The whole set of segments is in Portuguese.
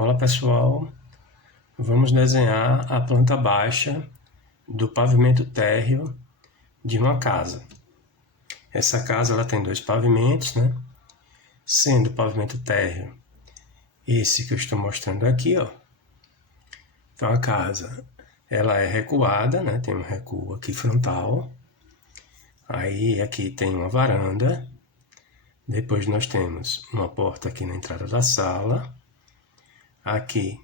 Olá pessoal, vamos desenhar a planta baixa do pavimento térreo de uma casa. Essa casa ela tem dois pavimentos, né? Sendo o pavimento térreo esse que eu estou mostrando aqui, ó. Então a casa ela é recuada, né? Tem um recuo aqui frontal. Aí aqui tem uma varanda. Depois nós temos uma porta aqui na entrada da sala. Aqui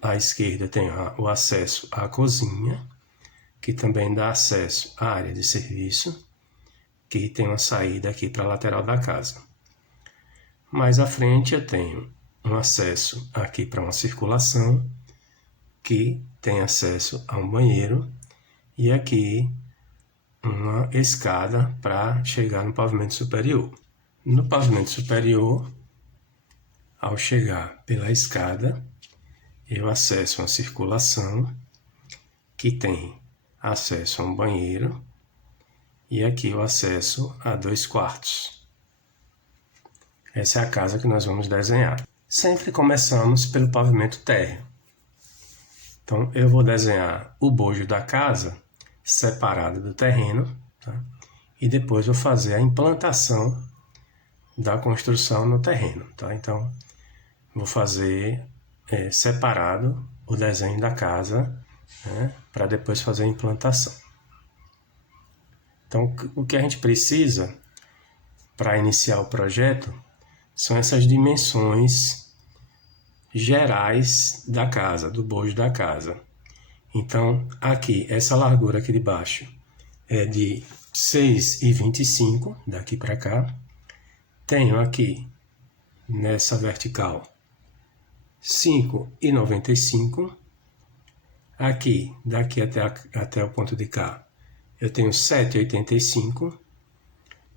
à esquerda tem o acesso à cozinha, que também dá acesso à área de serviço, que tem uma saída aqui para a lateral da casa. Mais à frente eu tenho um acesso aqui para uma circulação, que tem acesso a um banheiro, e aqui uma escada para chegar no pavimento superior. No pavimento superior, ao chegar pela escada, eu acesso uma circulação que tem acesso a um banheiro e aqui o acesso a 2 quartos. Essa é a casa que nós vamos desenhar. Sempre começamos pelo pavimento térreo. Então eu vou desenhar o bojo da casa separado do terreno, tá? E depois vou fazer a implantação da construção no terreno, tá? Então vou fazer separado o desenho da casa, né, para depois fazer a implantação. Então, o que a gente precisa para iniciar o projeto são essas dimensões gerais da casa, do bojo da casa. Então, aqui, essa largura aqui de baixo é de 6,25, daqui para cá. Tenho aqui, nessa vertical, 5,95. Aqui, daqui até o ponto de cá, eu tenho 7,85.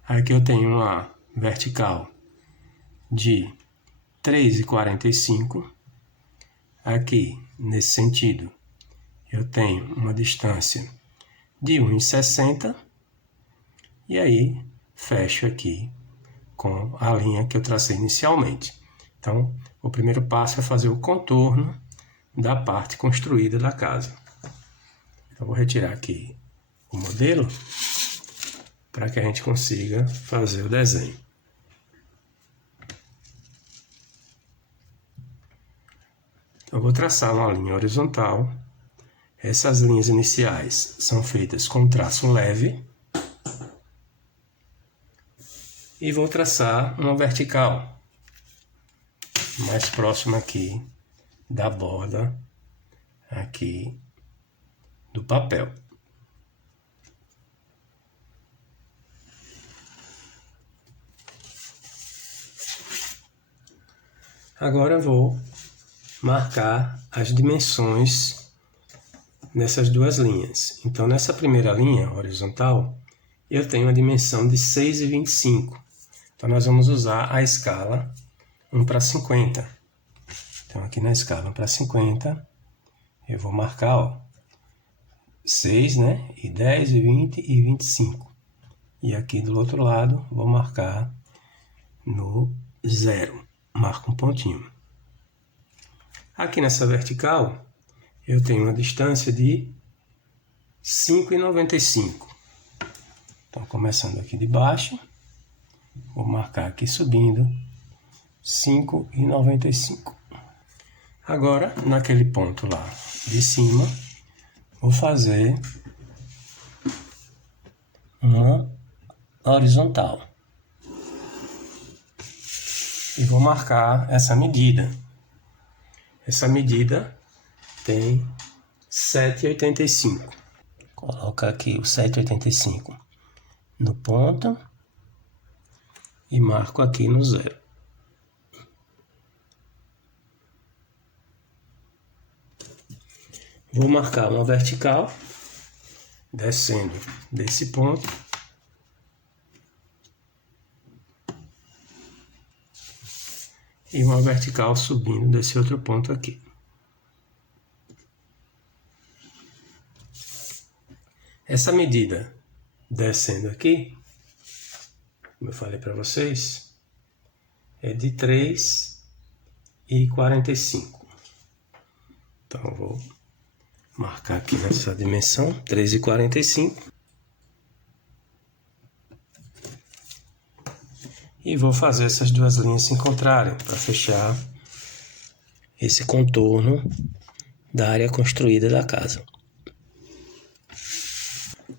Aqui eu tenho uma vertical de 3,45. Aqui, nesse sentido, eu tenho uma distância de 1,60. E aí, fecho aqui com a linha que eu tracei inicialmente. Então, o primeiro passo é fazer o contorno da parte construída da casa. Então, vou retirar aqui o modelo para que a gente consiga fazer o desenho. Então, eu vou traçar uma linha horizontal. Essas linhas iniciais são feitas com traço leve. E vou traçar uma vertical mais próxima aqui da borda aqui do papel. Agora eu vou marcar as dimensões nessas duas linhas. Então, nessa primeira linha horizontal, eu tenho a dimensão de 6,25. Então, nós vamos usar a escala 1:50. Então, aqui na escala 1:50, eu vou marcar, ó, 6, né? E 10, e 20, e 25. E aqui do outro lado, vou marcar no 0. Marco um pontinho. Aqui nessa vertical, eu tenho uma distância de 5,95. Então, começando aqui de baixo, vou marcar aqui subindo 5,95. Agora, naquele ponto lá de cima, vou fazer uma horizontal. E vou marcar essa medida. Essa medida tem 7,85. Coloca aqui o 7,85 no ponto e marco aqui no 0. Vou marcar uma vertical descendo desse ponto e uma vertical subindo desse outro ponto aqui. Essa medida descendo aqui, como eu falei para vocês, é de 3,25. 3,45. Então, eu vou marcar aqui nessa dimensão, 3,45. E vou fazer essas duas linhas se encontrarem para fechar esse contorno da área construída da casa.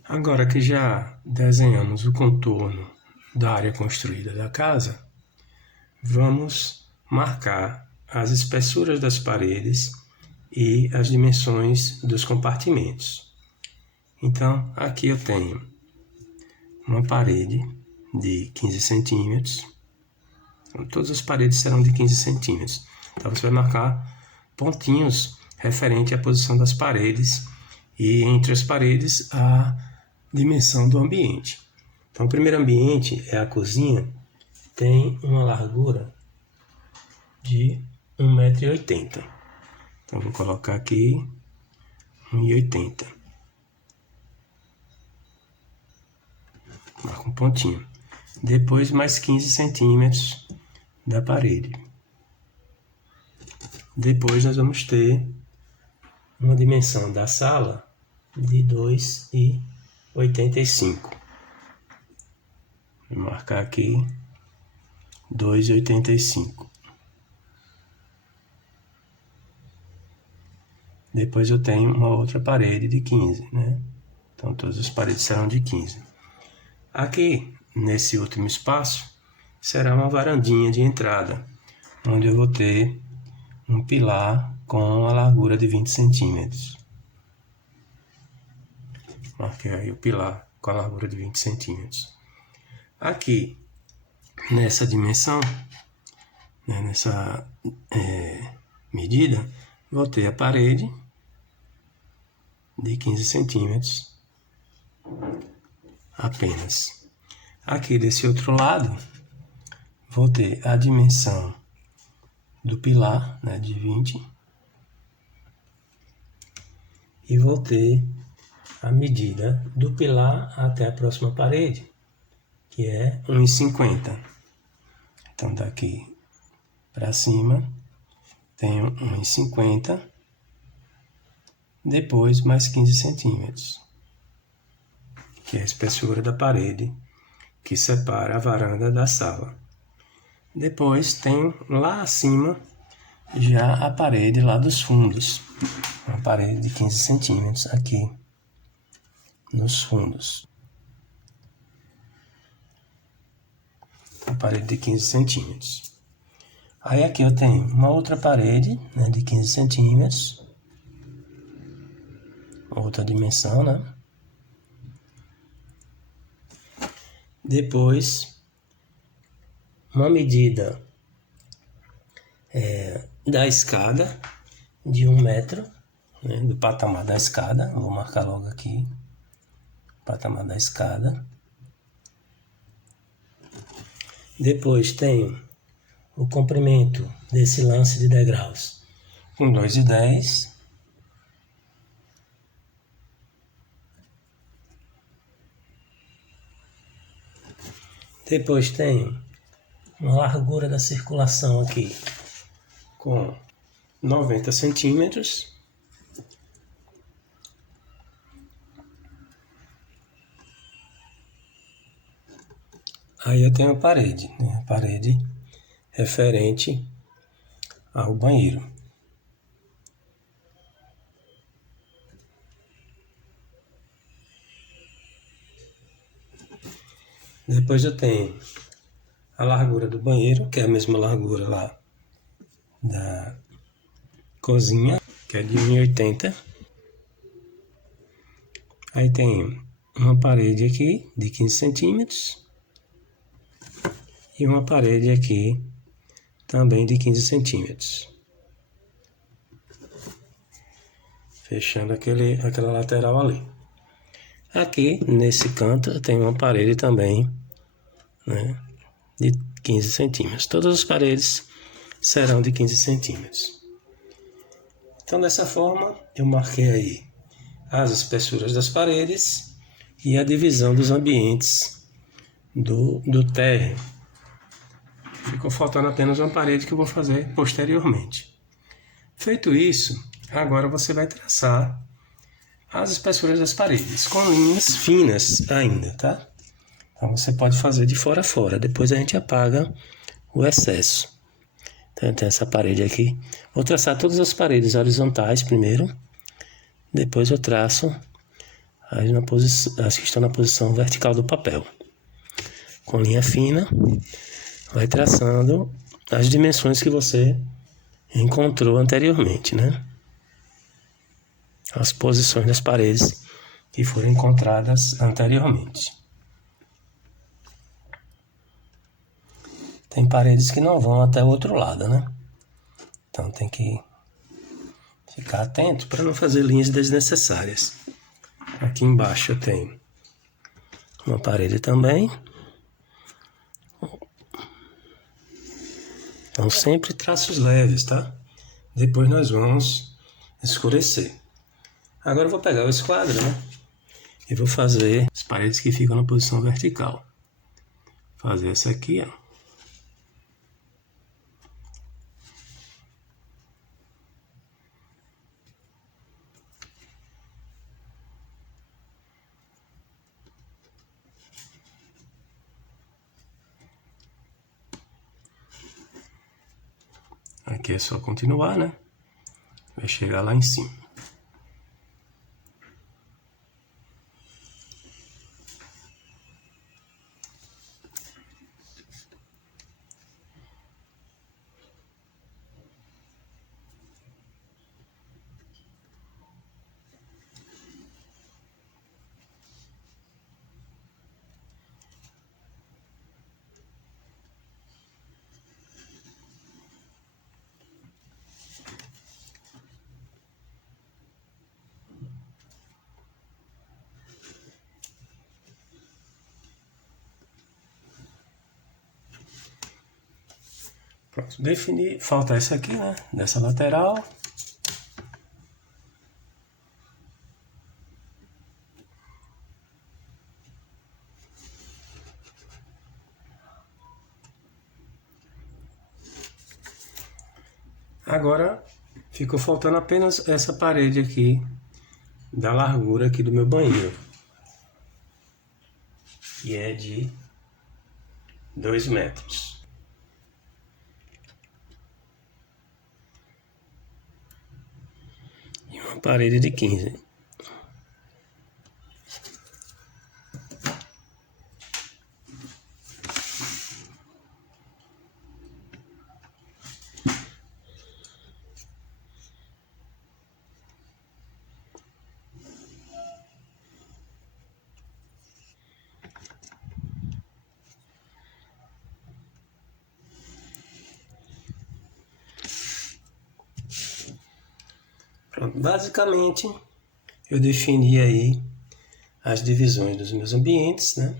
Agora que já desenhamos o contorno da área construída da casa, vamos marcar as espessuras das paredes e as dimensões dos compartimentos. Então, aqui eu tenho uma parede de 15 centímetros. Então, todas as paredes serão de 15 centímetros. Então, você vai marcar pontinhos referente à posição das paredes e entre as paredes a dimensão do ambiente. Então, o primeiro ambiente é a cozinha, tem uma largura de 1,80 m. Então, vou colocar aqui 1,80 m. Marca um pontinho. Depois, mais 15 centímetros da parede. Depois, nós vamos ter uma dimensão da sala de 2,85. Vou marcar aqui 2,85. Depois eu tenho uma outra parede de 15, né? Então, todas as paredes serão de 15. Aqui, nesse último espaço, será uma varandinha de entrada, onde eu vou ter um pilar com a largura de 20 centímetros. Marquei aí o pilar com a largura de 20 centímetros. Aqui, nessa dimensão, né, nessa medida, vou ter a parede de 15 centímetros apenas. Aqui desse outro lado, vou ter a dimensão do pilar, né, de 20, e vou ter a medida do pilar até a próxima parede, que é 1,50. Então, daqui para cima, tenho 1,50, depois mais 15 centímetros, que é a espessura da parede que separa a varanda da sala. Depois tenho lá acima já a parede lá dos fundos, uma parede de 15 centímetros aqui nos fundos. A parede de 15 centímetros. Aí aqui eu tenho uma outra parede, né, de 15 centímetros, outra dimensão, né? Depois, uma medida da escada de 1 metro, né, do patamar da escada. Vou marcar logo aqui, patamar da escada. Depois tenho o comprimento desse lance de degraus com 2,10. Depois tenho uma largura da circulação aqui com 90 centímetros. Aí eu tenho a parede, né? A parede referente ao banheiro. Depois eu tenho a largura do banheiro, que é a mesma largura lá da cozinha, que é de 1,80. Aí tenho uma parede aqui de 15 centímetros e uma parede aqui também de 15 centímetros. Fechando aquela lateral ali. Aqui, nesse canto, eu tenho uma parede também, né, de 15 centímetros. Todas as paredes serão de 15 centímetros. Então, dessa forma, eu marquei aí as espessuras das paredes e a divisão dos ambientes do térreo. Ficou faltando apenas uma parede que eu vou fazer posteriormente. Feito isso, agora você vai traçar as espessuras das paredes, com linhas finas ainda, tá? Então você pode fazer de fora a fora, depois a gente apaga o excesso. Então tem essa parede aqui. Vou traçar todas as paredes horizontais primeiro, depois eu traço as que estão na posição vertical do papel. Com linha fina, vai traçando as dimensões que você encontrou anteriormente, né? As posições das paredes que foram encontradas anteriormente. Tem paredes que não vão até o outro lado, né? Então tem que ficar atento para não fazer linhas desnecessárias. Aqui embaixo eu tenho uma parede também. Então sempre traços leves, tá? Depois nós vamos escurecer. Agora eu vou pegar o esquadro, né? E vou fazer as paredes que ficam na posição vertical. Fazer essa aqui, ó. Aqui é só continuar, né? Vai chegar lá em cima. Pronto, definir, falta essa aqui, né? Dessa lateral. Agora ficou faltando apenas essa parede aqui, da largura aqui do meu banheiro. Que é de 2 metros. E uma parede de 15. Pronto, basicamente eu defini aí as divisões dos meus ambientes, né?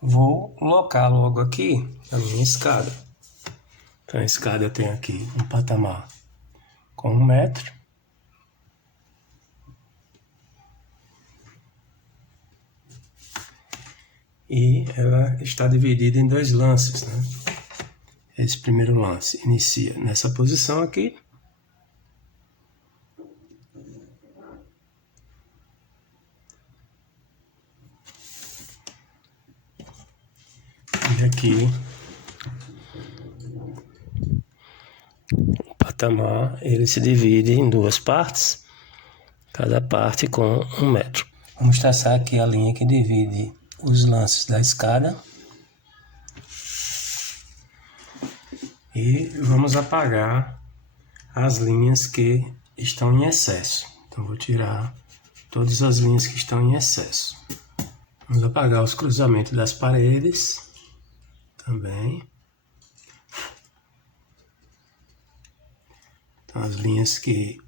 Vou colocar logo aqui a minha escada. Então a escada eu tenho aqui um patamar com 1 metro. E ela está dividida em 2 lances, né? Esse primeiro lance inicia nessa posição aqui. E aqui o patamar ele se divide em 2 partes, cada parte com 1 metro. Vamos traçar aqui a linha que divide os lances da escada. E vamos apagar as linhas que estão em excesso. Então vou tirar todas as linhas que estão em excesso. Vamos apagar os cruzamentos das paredes também. Então as linhas que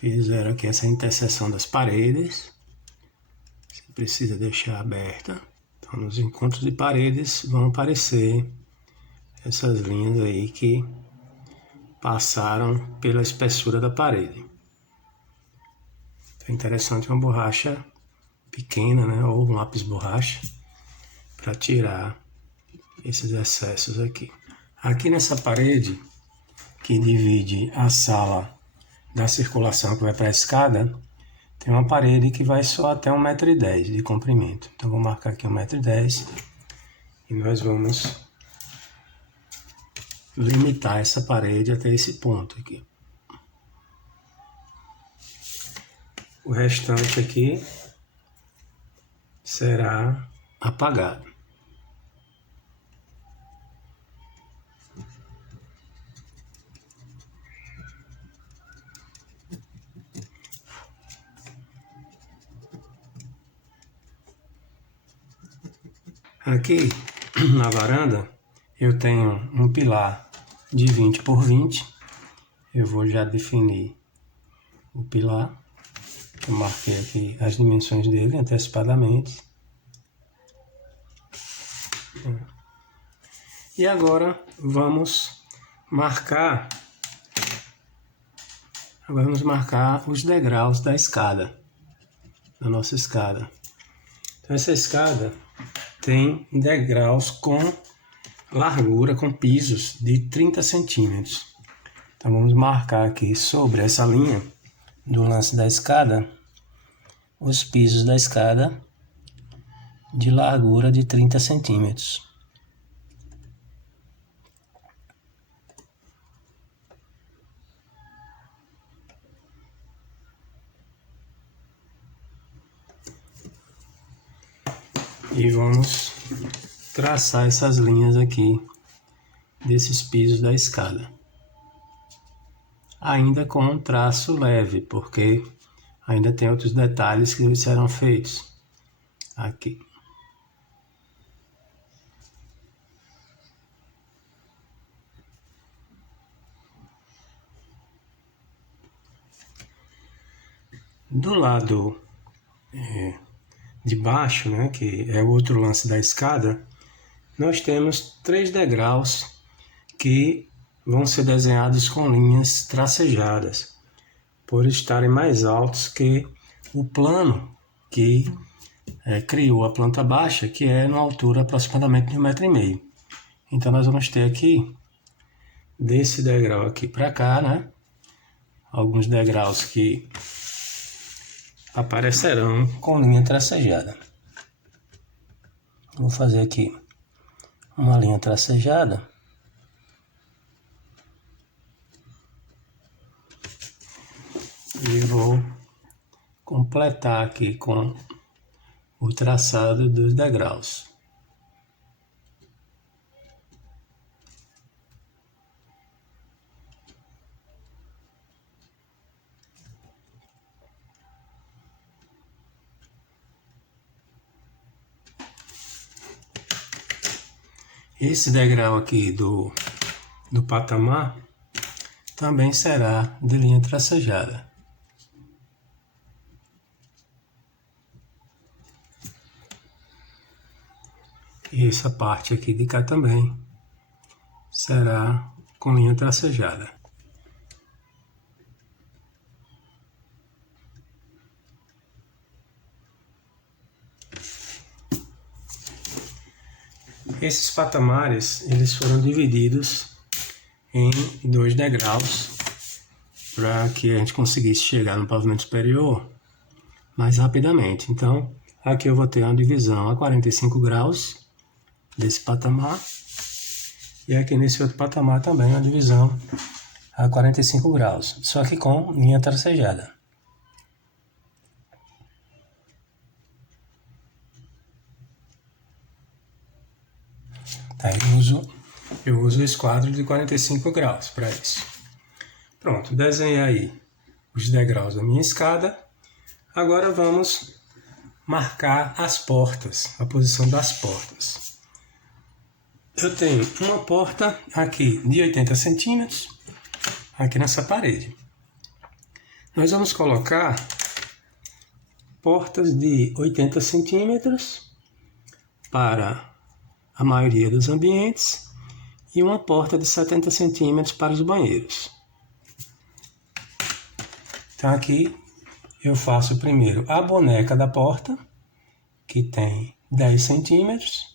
fizeram aqui essa interseção das paredes, você precisa deixar aberta. Então nos encontros de paredes vão aparecer essas linhas aí que passaram pela espessura da parede. Então é interessante uma borracha pequena, né, ou um lápis borracha, para tirar esses excessos aqui. Aqui nessa parede, que divide a sala da circulação que vai para a escada, tem uma parede que vai só até 1,10 m de comprimento. Então, vou marcar aqui 1,10 m e nós vamos limitar essa parede até esse ponto aqui. O restante aqui será apagado. Aqui na varanda eu tenho um pilar de 20 por 20. Eu vou já definir o pilar. Eu marquei aqui as dimensões dele antecipadamente. E agora vamos marcar os degraus da escada, da nossa escada. Então essa escada tem degraus com largura, com pisos de 30 centímetros. Então vamos marcar aqui sobre essa linha do lance da escada, os pisos da escada de largura de 30 centímetros. E vamos traçar essas linhas aqui desses pisos da escada. Ainda com um traço leve, porque ainda tem outros detalhes que serão feitos aqui. Do lado de baixo, né, que é o outro lance da escada, nós temos 3 degraus que vão ser desenhados com linhas tracejadas, por estarem mais altos que o plano que criou a planta baixa, que é numa altura aproximadamente de 1,5 m. Então nós vamos ter aqui, desse degrau aqui para cá, né, alguns degraus que aparecerão com linha tracejada. Vou fazer aqui uma linha tracejada. E vou completar aqui com o traçado dos degraus. Esse degrau aqui do patamar também será de linha tracejada. E essa parte aqui de cá também será com linha tracejada. Esses patamares, eles foram divididos em 2 degraus para que a gente conseguisse chegar no pavimento superior mais rapidamente. Então, aqui eu vou ter uma divisão a 45 graus desse patamar, e aqui nesse outro patamar também uma divisão a 45 graus, só que com linha tracejada. Tá, eu uso o esquadro de 45 graus para isso. Pronto, desenhei aí os degraus da minha escada. Agora vamos marcar as portas, a posição das portas. Eu tenho uma porta aqui de 80 centímetros, aqui nessa parede. Nós vamos colocar portas de 80 centímetros para a maioria dos ambientes e uma porta de 70 centímetros para os banheiros. Então aqui eu faço primeiro a boneca da porta, que tem 10 centímetros,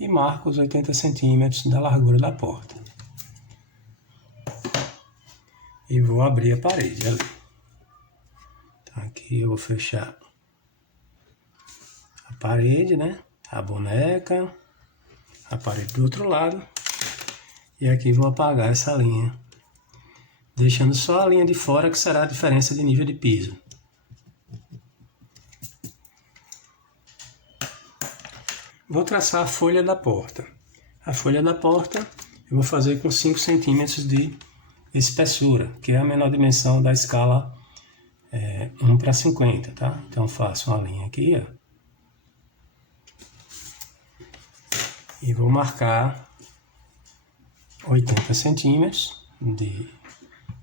e marco os 80 centímetros da largura da porta. E vou abrir a parede ali. Então aqui eu vou fechar a parede, né? A boneca, a parede do outro lado. E aqui vou apagar essa linha, deixando só a linha de fora, que será a diferença de nível de piso. Vou traçar a folha da porta. A folha da porta eu vou fazer com 5 centímetros de espessura, que é a menor dimensão da escala 1:50, tá? Então faço uma linha aqui, ó, e vou marcar 80 centímetros de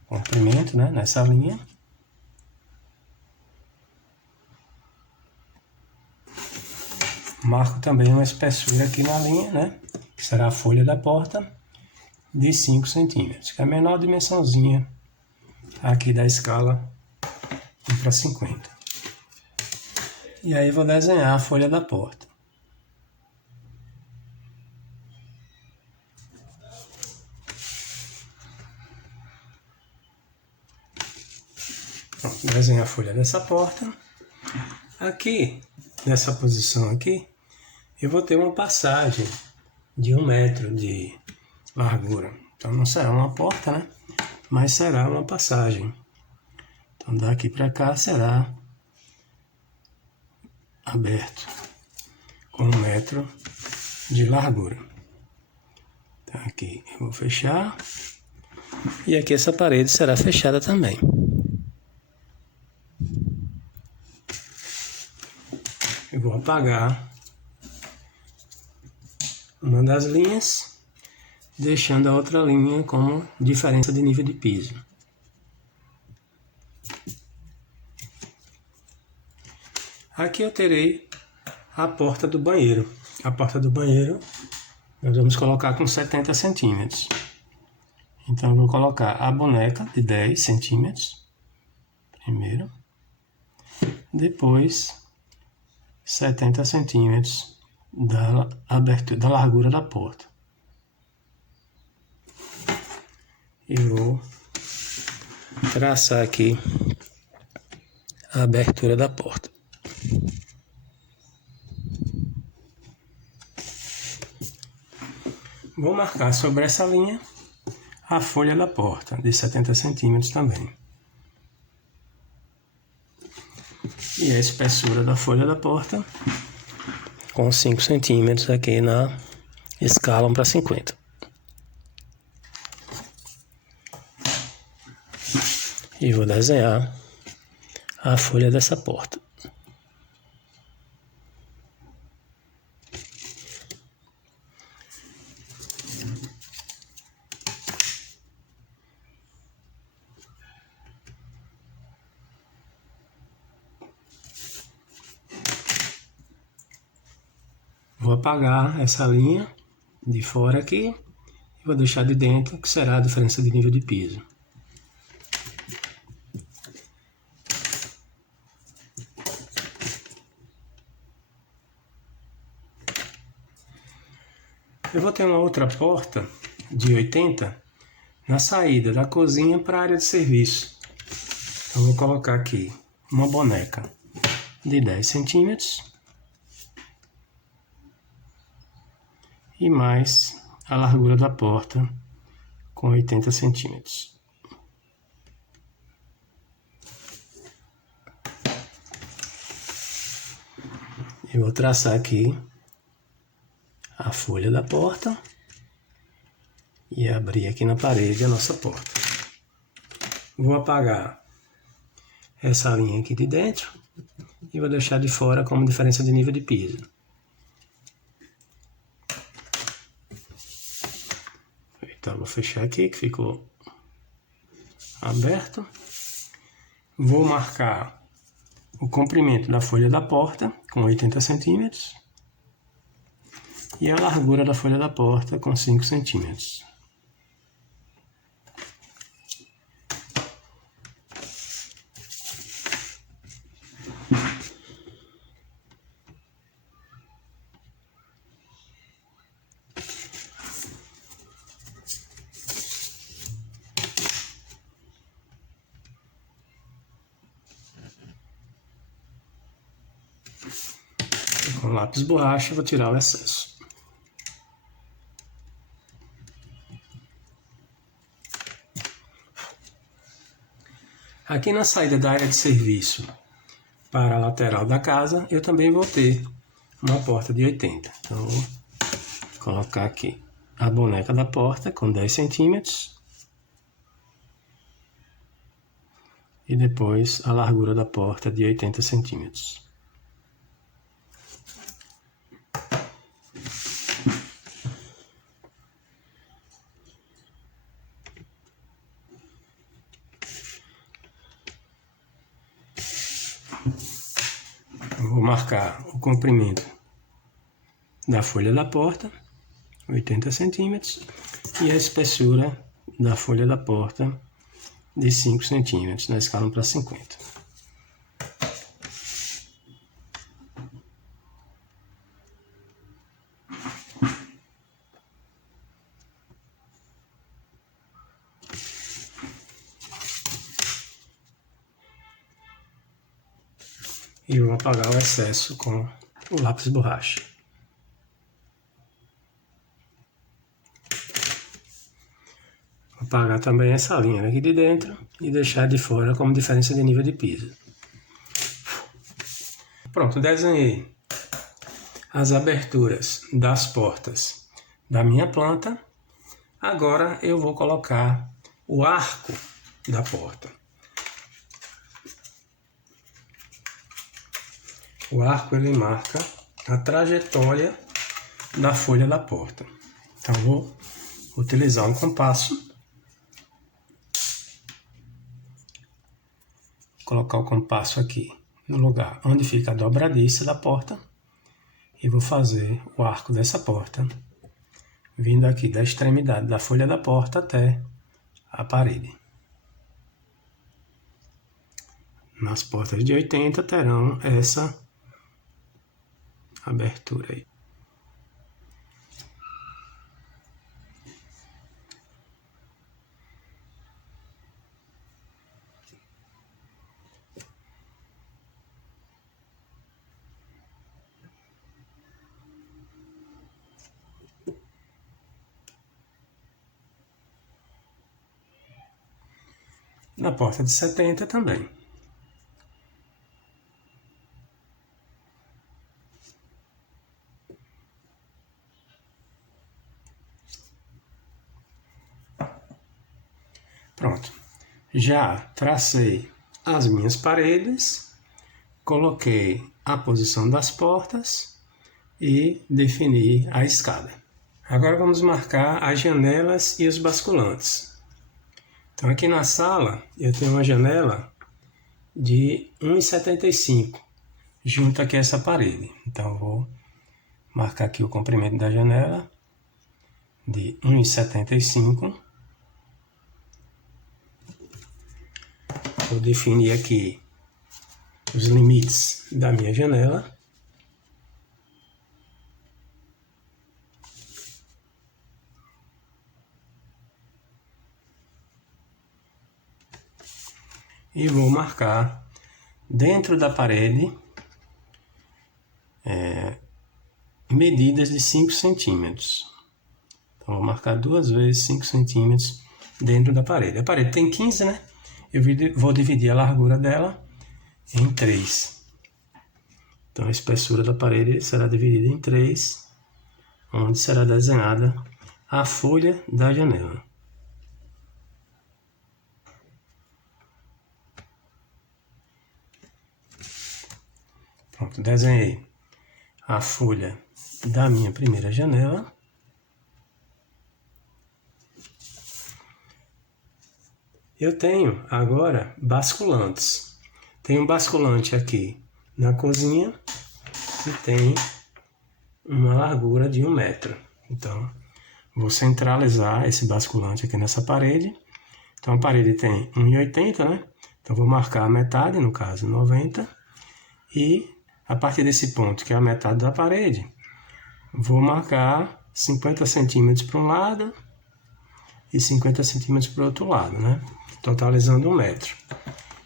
comprimento, né, nessa linha. Marco também uma espessura aqui na linha, né, que será a folha da porta, de 5 centímetros, que é a menor dimensãozinha aqui da escala 1:50. E aí vou desenhar a folha da porta. Pronto, desenhar a folha dessa porta. Aqui, nessa posição aqui, eu vou ter uma passagem de 1 metro de largura. Então não será uma porta, né? Mas será uma passagem. Então daqui para cá será aberto com 1 metro de largura. Então aqui eu vou fechar. E aqui essa parede será fechada também. Eu vou apagar uma das linhas, deixando a outra linha como diferença de nível de piso. Aqui eu terei a porta do banheiro. A porta do banheiro nós vamos colocar com 70 centímetros. Então eu vou colocar a boneca de 10 centímetros primeiro, depois 70 centímetros da abertura, da largura da porta. E vou traçar aqui a abertura da porta. Vou marcar sobre essa linha a folha da porta, de 70 centímetros também. E a espessura da folha da porta, com 5 centímetros aqui na escala 1:50. E vou desenhar a folha dessa porta. Vou apagar essa linha de fora aqui e vou deixar de dentro, que será a diferença de nível de piso. Eu vou ter uma outra porta de 80 na saída da cozinha para a área de serviço. Então vou colocar aqui uma boneca de 10 centímetros e mais a largura da porta com 80 centímetros. Eu vou traçar aqui a folha da porta e abrir aqui na parede a nossa porta. Vou apagar essa linha aqui de dentro e vou deixar de fora como diferença de nível de piso. Então vou fechar aqui que ficou aberto. Vou marcar o comprimento da folha da porta com 80 centímetros e a largura da folha da porta com 5 centímetros. Com o lápis borracha, eu vou tirar o excesso. Aqui na saída da área de serviço para a lateral da casa, eu também vou ter uma porta de 80. Então, eu vou colocar aqui a boneca da porta com 10 centímetros. E depois a largura da porta de 80 centímetros. Eu vou marcar o comprimento da folha da porta, 80 centímetros, e a espessura da folha da porta de 5 centímetros, na escala 1:50. E vou apagar o excesso com o lápis borracha. Vou apagar também essa linha aqui de dentro e deixar de fora como diferença de nível de piso. Pronto, desenhei as aberturas das portas da minha planta. Agora eu vou colocar o arco da porta. O arco ele marca a trajetória da folha da porta. Então vou utilizar um compasso. Colocar o compasso aqui no lugar onde fica a dobradiça da porta e vou fazer o arco dessa porta, vindo aqui da extremidade da folha da porta até a parede. Nas portas de 80 terão essa abertura aí. Na porta de 70 também. Pronto. Já tracei as minhas paredes, coloquei a posição das portas e defini a escada. Agora vamos marcar as janelas e os basculantes. Então aqui na sala eu tenho uma janela de 1,75 junto aqui a essa parede. Então vou marcar aqui o comprimento da janela de 1,75. Vou definir aqui os limites da minha janela. E vou marcar dentro da parede medidas de 5 centímetros. Então vou marcar 2 vezes 5 centímetros dentro da parede. A parede tem 15, né? Eu vou dividir a largura dela em 3. Então a espessura da parede será dividida em 3, onde será desenhada a folha da janela. Pronto, desenhei a folha da minha primeira janela. Eu tenho agora basculantes. Tem um basculante aqui na cozinha que tem uma largura de 1 metro. Então, vou centralizar esse basculante aqui nessa parede. Então, a parede tem 1,80, né? Então, vou marcar a metade, no caso 90. E a partir desse ponto, que é a metade da parede, vou marcar 50 centímetros para um lado e 50 centímetros para o outro lado, né? Totalizando 1 metro.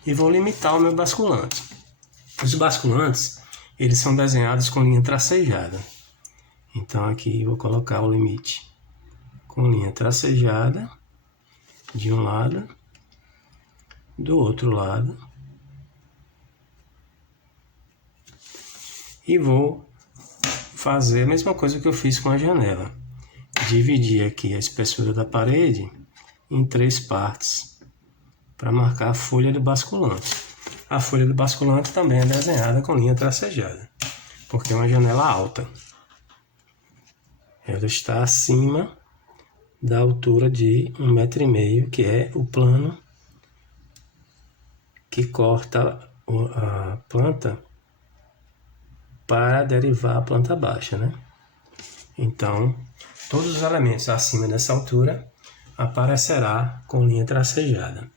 E vou limitar o meu basculante. Os basculantes, eles são desenhados com linha tracejada. Então aqui vou colocar o limite com linha tracejada de um lado, do outro lado, e vou fazer a mesma coisa que eu fiz com a janela. Dividir aqui a espessura da parede em 3 partes para marcar a folha do basculante. A folha do basculante também é desenhada com linha tracejada, porque é uma janela alta. Ela está acima da altura de 1,5 m, que é o plano que corta a planta para derivar a planta baixa, né? Então, todos os elementos acima dessa altura aparecerá com linha tracejada.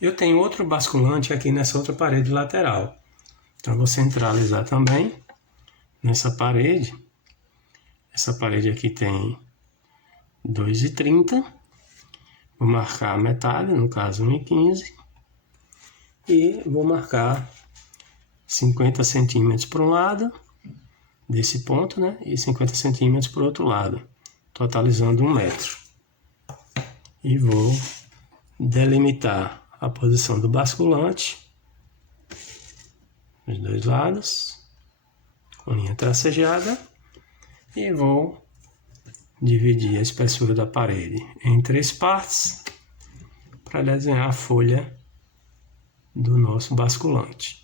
Eu tenho outro basculante aqui nessa outra parede lateral. Então, vou centralizar também nessa parede. Essa parede aqui tem 2,30. Vou marcar a metade, no caso 1,15. E vou marcar 50 centímetros para um lado desse ponto, né? E 50 centímetros para o outro lado, totalizando 1 metro. E vou delimitar a posição do basculante dos dois lados com linha tracejada e vou dividir a espessura da parede em 3 partes para desenhar a folha do nosso basculante.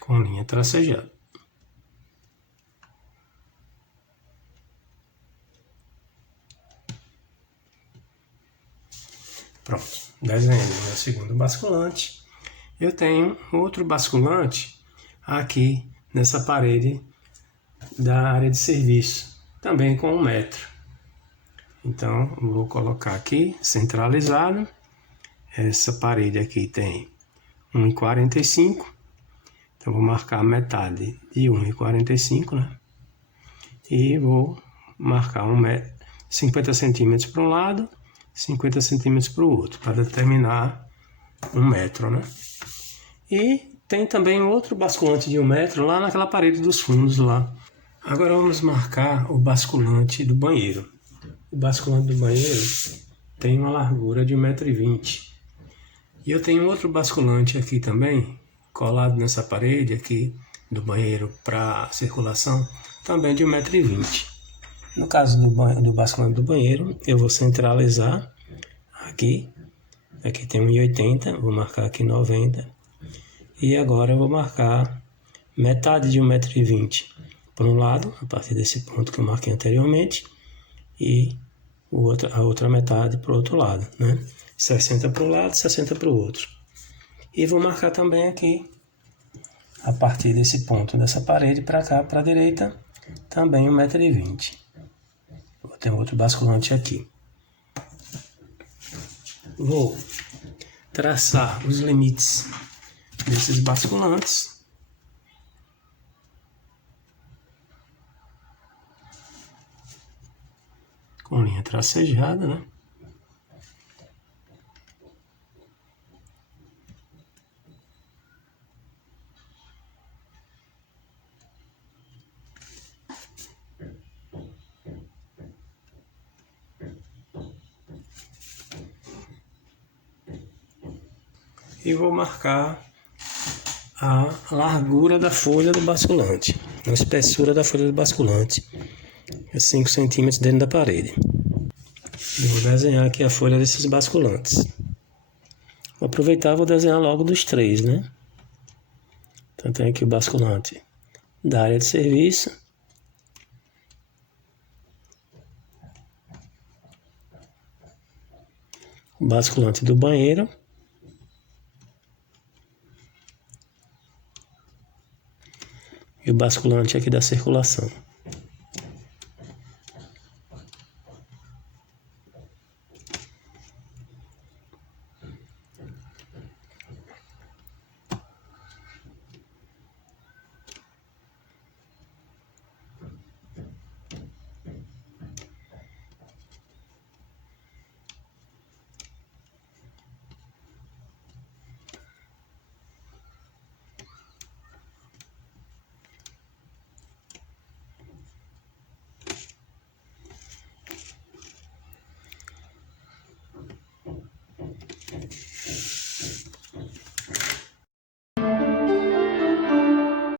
Com linha tracejada. Pronto, desenhei o meu segundo basculante. Eu tenho outro basculante aqui nessa parede da área de serviço, também com 1 metro. Então, vou colocar aqui, centralizado. Essa parede aqui tem 1,45. Então, vou marcar a metade de 1,45, né? E vou marcar 50 centímetros para um lado, 50 centímetros para o outro, para determinar 1 metro, né? E tem também outro basculante de 1 metro lá naquela parede dos fundos lá. Agora vamos marcar o basculante do banheiro. O basculante do banheiro tem uma largura de 1,20 m. E eu tenho outro basculante aqui também, colado nessa parede aqui do banheiro para circulação, também de 1,20 m. No caso do basculante do banheiro, eu vou centralizar aqui. Aqui tem 1,80 m, vou marcar aqui 90 m. E agora eu vou marcar metade de 1,20 m por um lado, a partir desse ponto que eu marquei anteriormente, e a outra metade para o outro lado, né? 60 para um lado, 60 para o outro. E vou marcar também aqui, a partir desse ponto dessa parede para cá, para a direita, também 1,20 m. Vou ter outro basculante aqui. Vou traçar os limites desses basculantes. Com linha tracejada, né? E vou marcar a largura da folha do basculante, a espessura da folha do basculante, 5 centímetros dentro da parede. E vou desenhar aqui a folha desses basculantes. Vou aproveitar e vou desenhar logo dos 3, né? Então tem aqui o basculante da área de serviço, o basculante do banheiro, e o basculante aqui da circulação.